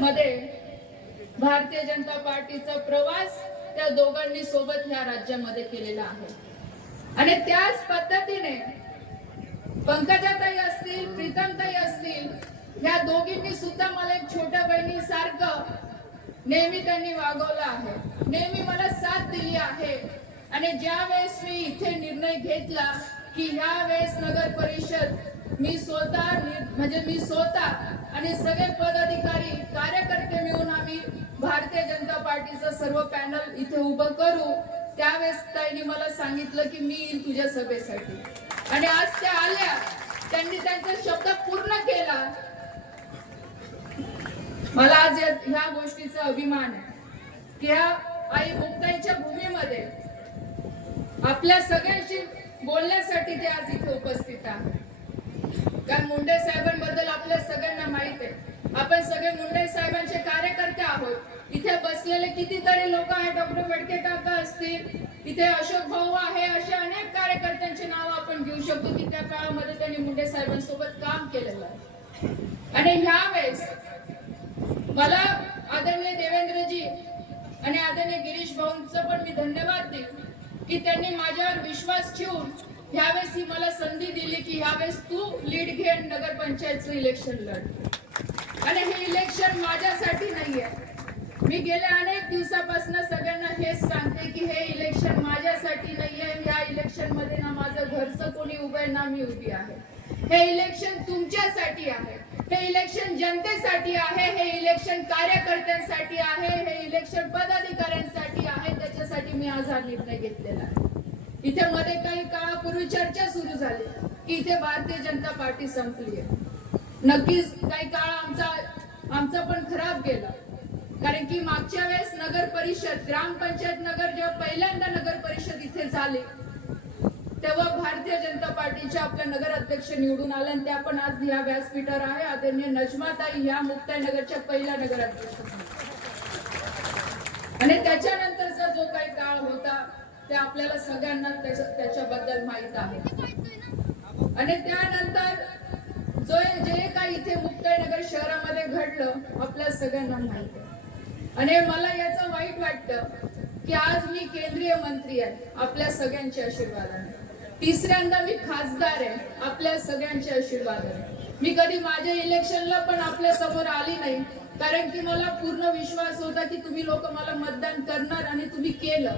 मध्ये भारतीय जनता पार्टीचा प्रवास त्या दोघांनी सोबत ह्या राज्यामध्ये केलेला आहे. आणि त्याच पद्धतीने पंकजाताई असतील प्रीतमताई असतील ह्या दोघींनी सुद्धा मला एक छोट्या बहिणीसारखं नेहमी त्यांनी वागवलं आहे. नेहमी मला साथ दिली आहे. आणि ज्या वेळेस मी इथे निर्णय घेतला की ह्या वेळेस नगर परिषद मी स्वतः म्हणजे मी स्वतः आणि सगळे पदाधिकारी कार्यकर्ते मिळून आम्ही भारतीय जनता पार्टीचं सर्व पॅनल इथे उभं करू. त्यावेळेस ताईने मला सांगितलं की मी येईल तुझ्या सभेसाठी. आणि आज त्या आल्या त्यांनी त्यांचा शब्द पूर्ण केला. मला आज ह्या गोष्टीचा अभिमान आहे. की ह्या आई मुक्ताईच्या भूमीमध्ये आपल्या सगळ्यांशी बोलण्यासाठी ते आज इथे उपस्थित आहे कारण मुंडे साहेबांबद्दल आपल्या सगळ्यांना माहीत आहे. आपण सगळे मुंडे साहेबांचे कार्यकर्ते आहोत. इथे बसलेले कितीतरी लोक आहेत डॉक्टर फडके काका असतील. इथे अशोक भाऊ आहे असे अनेक कार्यकर्त्यांचे नाव आपण घेऊ शकतो की त्या काळामध्ये त्यांनी मुंडे साहेबांसोबत काम केलेलं आहे. आणि ह्या वेळेस मला आदरणीय देवेंद्रजी आणि आदरणीय गिरीश भाऊंचं पण मी धन्यवाद देईन की त्यांनी माझ्यावर विश्वास ठेवून ह्यावेळेस ही मला संधी दिली की ह्यावेळेस तू लीड घे आणि नगरपंचायतचं इलेक्शन लढ. आणि हे इलेक्शन माझ्यासाठी नाहीये. मी गेल्या अनेक दिवसापासून सगळ्यांना हेच सांगते की हे इलेक्शन माझ्यासाठी नाहीये ह्या इलेक्शनमध्ये ना माझं घरचं कोणी उभं आहे ना मी उभी आहे. हे इलेक्शन तुमच्यासाठी आहे. हे इलेक्शन जनतेसाठी आहे. हे इलेक्शन कार्यकर्त्यांसाठी आहे. हे इलेक्शन पदाधिकाऱ्यांसाठी आहे. त्याच्यासाठी मी आज हा निर्णय घेतलेला आहे. इथे मध्ये काही काळापूर्वी चर्चा सुरू झाली की इथे भारतीय जनता पार्टी संपली आहे नक्कीच काही काळ आमचा आमचा पण खराब गेला. कारण की मागच्या वेळेस नगर परिषद ग्रामपंचायत नगर जेव्हा पहिल्यांदा नगर परिषद इथे झाली तेव्हा भारतीय जनता पार्टीच्या आपल्या नगर अध्यक्ष निवडून आल्या आणि त्या पण आज ह्या व्यासपीठावर आहे. आदरणीय नजमाताई ह्या मुक्ताई नगरच्या पहिल्या नगर अध्यक्ष आणि त्याच्यानंतरचा जो काही काळ होता ते आपल्याला सगळ्यांना त्याच्या- त्याच्याबद्दल माहीत आहे. आणि त्यानंतर जो जे काही इथे मुक्ताईनगर शहरामध्ये घडलं आपल्या सगळ्यांना माहीत आहे. आणि मला याचं वाईट वाटतं की आज मी केंद्रीय मंत्री आहे आपल्या सगळ्यांच्या आशीर्वादाने तिसऱ्यांदा मी खासदार आहे आपल्या सगळ्यांच्या आशीर्वादाने मी कधी माझ्या इलेक्शनला पण आपल्यासमोर आली नाही कारण की मला पूर्ण विश्वास होता की तुम्ही लोक मला मतदान करणार आणि तुम्ही केलं.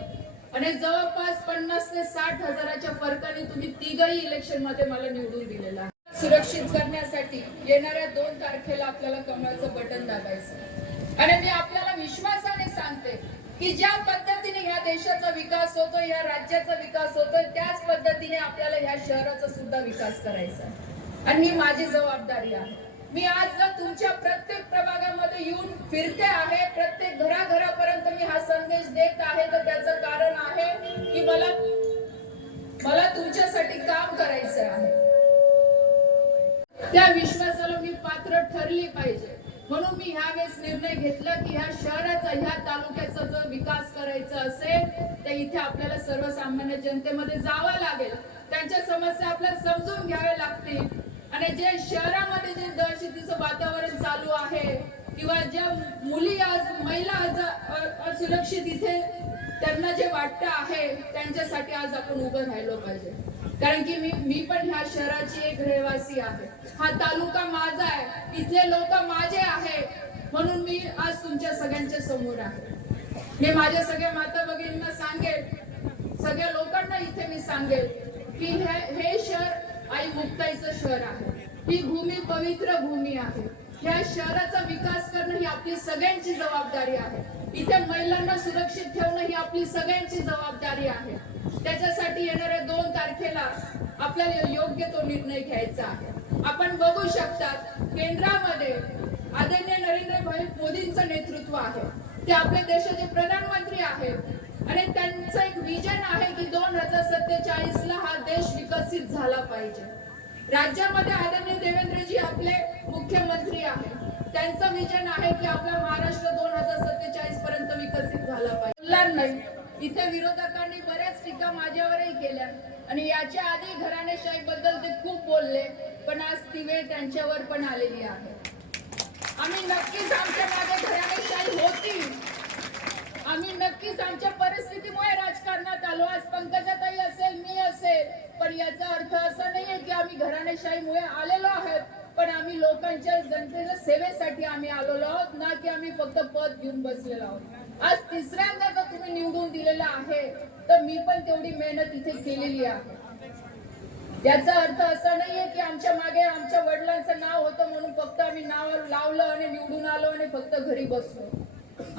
आणि जवळपास पन्नास ते साठ हजाराच्या फरकाने तुम्ही तिघही इलेक्शनमध्ये मला निवडून दिलेला. सुरक्षित करण्यासाठी येणाऱ्या दोन तारखेला आपल्याला कमळाचं बटन दाबायचं आणि मी आपल्याला विश्वासाने सांगते की ज्या पद्धतीने ह्या देशाचा विकास होतो या राज्याचा विकास होतो त्याच पद्धतीने आपल्याला ह्या शहराचा सुद्धा विकास करायचा आणि ही माझी जबाबदारी आहे. मी आज जर तुमच्या प्रत्येक प्रभागात फिरते आहे. प्रत्येक घराघरापर्यंत मी हा संदेश देत आहे. तर त्याचं कारण आहे की मला मला तुमच्यासाठी काम करायचं आहे. त्या विश्वासाला मी पात्र ठरली पाहिजे. म्हणून मी ह्या वेळेस निर्णय घेतला की ह्या शहराचा ह्या तालुक्याचा जर विकास करायचा असेल तर इथे आपल्याला सर्वसामान्य जनतेमध्ये जावं लागेल. त्यांच्या समस्या आपल्याला समजून घ्याव्या लागतील. आणि जे शहरामध्ये जे दहशतीचं वातावरण चालू आहे किंवा ज्या मुली आज महिला आज असुरक्षित इथे त्यांना जे वाटतं आहे त्यांच्यासाठी आज आपण उभं राहिलो पाहिजे. कारण की मी मी पण ह्या शहराची एक रहिवासी आहे. हा तालुका माझा आहे. इथले लोक माझे आहे. म्हणून मी आज तुमच्या सगळ्यांच्या समोर आहे. मी माझ्या सगळ्या माता भगिनींना सांगेल सगळ्या लोकांना इथे मी सांगेल की हे हे शहर आई मुक्ताईचं शहर आहे. ही भूमी पवित्र भूमी आहे. या शहराचा विकास करणं ही आपली सगळ्यांची जबाबदारी आहे. इथे महिलांना सुरक्षित ठेवणं ही आपली सगळ्यांची जबाबदारी आहे. त्याच्यासाठी येणाऱ्या दोन तारखेला आपल्याला योग्य तो निर्णय घ्यायचा आहे. आपण बघू शकतात केंद्रामध्ये आदरणीय नरेंद्र भाई मोदींचं नेतृत्व आहे. ते आपल्या देशाचे प्रधानमंत्री आहेत. आणि त्यांचं एक विजन आहे की दोन हजार सत्तेचाळीस ला हा देश विकसित झाला पाहिजे. राज्यामध्ये आदरणीय देवेंद्रजी आपले मुख्यमंत्री आहेत. त्यांचं विजन आहे की आपला महाराष्ट्र दोन हजार सत्तेचाळीस पर्यंत विकसित झाला पाहिजे. नाही इथे विरोधकांनी बऱ्याच टीका माझ्यावरही केल्या आणि याच्या आधी घराणेशाही बद्दल ते खूप बोलले पण आज ती वेळ त्यांच्यावर पण आलेली आहे. आम्ही नक्कीच आमच्या मागे आम्ही नक्कीच आमच्या परिस्थितीमुळे राजकारणात आलो. आज पंकजाताई असेल मी असेल. पण याचा अर्थ असा नाहीये की आम्ही घराणेशाहीमुळे आलेलो आहोत. पण आम्ही लोकांच्या जनतेच्या सेवेसाठी आम्ही आलेलो आहोत ना की आम्ही फक्त पद घेऊन बसलेलो आहोत. आज तिसऱ्यांदा जर तुम्ही निवडून दिलेला आहे तर मी पण तेवढी मेहनत इथे केलेली आहे. याचा अर्थ असा नाहीये की आमच्या मागे आमच्या वडिलांचं नाव होतं म्हणून फक्त आम्ही नाव लावलं आणि निवडून आलो आणि फक्त घरी बसलो.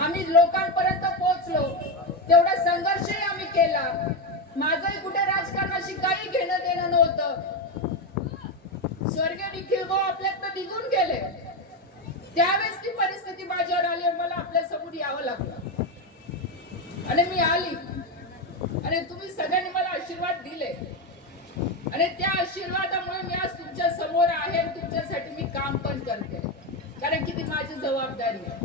आम्ही लोकांपर्यंत पोहोचलो. तेवढा संघर्षही आम्ही केला. माझंही कुठे राजकारणाशी काही घेणं देणं नव्हतं. स्वर्गीय निखिल भाऊ आपल्यात निघून गेले. त्यावेळेस ती परिस्थिती माझ्यावर आली आणि मला आपल्यासमोर यावं लागलं. आणि मी आली. आणि तुम्ही सगळ्यांनी मला आशीर्वाद दिले. आणि त्या आशीर्वादामुळे मी आज तुमच्यासमोर आहे आणि तुमच्यासाठी मी काम पण करते. कारण की ती माझी जबाबदारी आहे.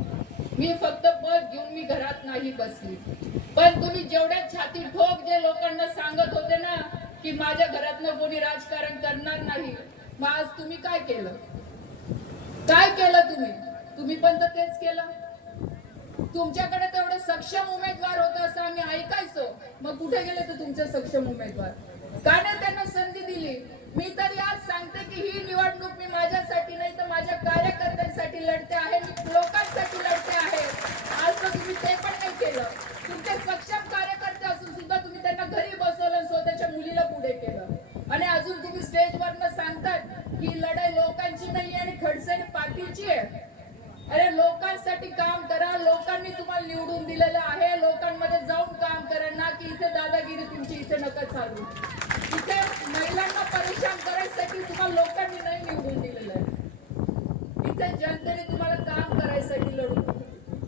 मी फक्त पद घेऊन मी घरात नाही बसली. पण तुम्ही जेवढ्या छाती ठोक जे लोकांना सांगत होते ना की माझ्या घरातनं कोणी राजकारण करणार नाही मग आज तुम्ही काय केलं? काय केलं तुम्ही? तुम्ही पण तर तेच केलं. तुमच्याकडे तेवढे सक्षम उमेदवार होते असं आम्ही ऐकायचो. मग कुठे गेले तर तुमचे सक्षम उमेदवार? का नाही त्यांना संधी दिली. मी तरी आज सांगते की ही निवडणूक मी माझ्यासाठी नाही तर माझ्या कार्यकर्त्यांसाठी लढते आहे मी लोकांसाठी लढते आहे आज तर तुम्ही ते पण नाही केलं तुमचे सक्षम कार्यकर्ते असून सुद्धा तुम्ही त्यांना घरी बसवलं आणि स्वतःच्या मुलीला पुढे केलं आणि अजून तुम्ही स्टेजवरनं सांगतात ही लढाई लोकांची नाही आणि खडसे आणि पाटीलची आहे अरे लोकांसाठी काम करा लोकांनी तुम्हाला निवडून दिलेलं आहे लोकांमध्ये जाऊन काम करा ना की इथे दादागिरी तुमची इथे नका चालू. इथे महिलांना परेशान करायसाठी तुम्हाला लोकांनी नाही निवडून दिलेलं आहे. इथे जनतेने तुम्हाला काम करायसाठी लढून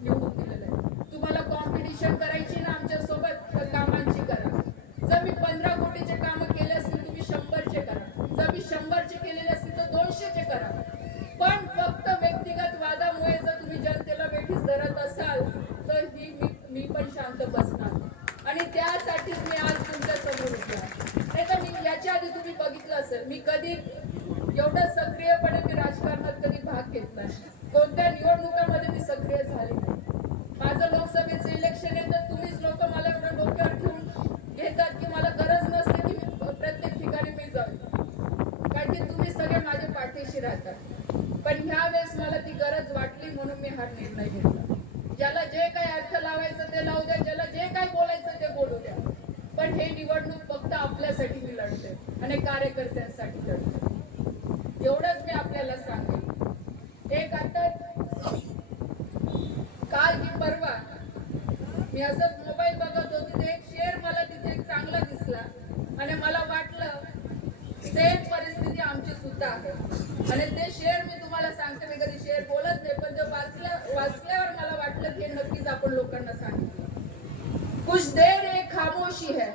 निवडून दिलेलं आहे. तुम्हाला कॉम्पिटिशन करायची ना आमच्यासोबत कामांची करा. जर मी पंधरा कोटीचे काम केले असतील तुम्ही शंभरचे करा. जर मी शंभरचे केलेले असतील तर दोनशेचे करा. पण फक्त व्यक्तिगत वादामुळे जर तुम्ही जनतेला वेठीस धरत असाल तर ही मी मी पण शांत बसते आणि त्यासाठीच मी आज तुमच्यासमोर नाही तर मी याच्या आधी तुम्ही बघितलं असेल मी कधी एवढं सक्रियपणे मी राजकारणात कधी भाग घेतला नाही. कोणत्या निवडणुकामध्ये मी सक्रिय झाले नाही. माझं लोकसभेचं इलेक्शन येतं तुम्हीच लोक मला एवढं डोक्यावर ठेवून घेतात की मला गरज नसते की मी प्रत्येक ठिकाणी मी जाऊ. कारण की तुम्ही सगळे माझ्या पाठीशी राहतात. पण ह्या वेळेस मला ती गरज वाटली म्हणून मी हा निर्णय घेतला ज्याला जे काही अर्थ लावायचं ते लावू द्या ज्याला जे काही बोलायचं ते बोलू द्या पण हे निवडणूक फक्त आपल्यासाठी मी लढते आणि कार्यकर्त्यांसाठी लढते. एवढंच मी आपल्याला सांगेन. एक आता काल की परवा मी असंच मोबाईल बघत होते ते एक शेर मला तिथे एक चांगला दिसला आणि मला वाटलं सेम परिस्थिती आमची सुद्धा आहे. आणि ते शेअर मी तुम्हाला सांगते मी कधी शेअर बोलत नाही पण ते वाचल्या वाचल्यावर मला वाटलं की नक्कीच आपण लोकांना सांगितलं. कुछ देर एक खामोशी है.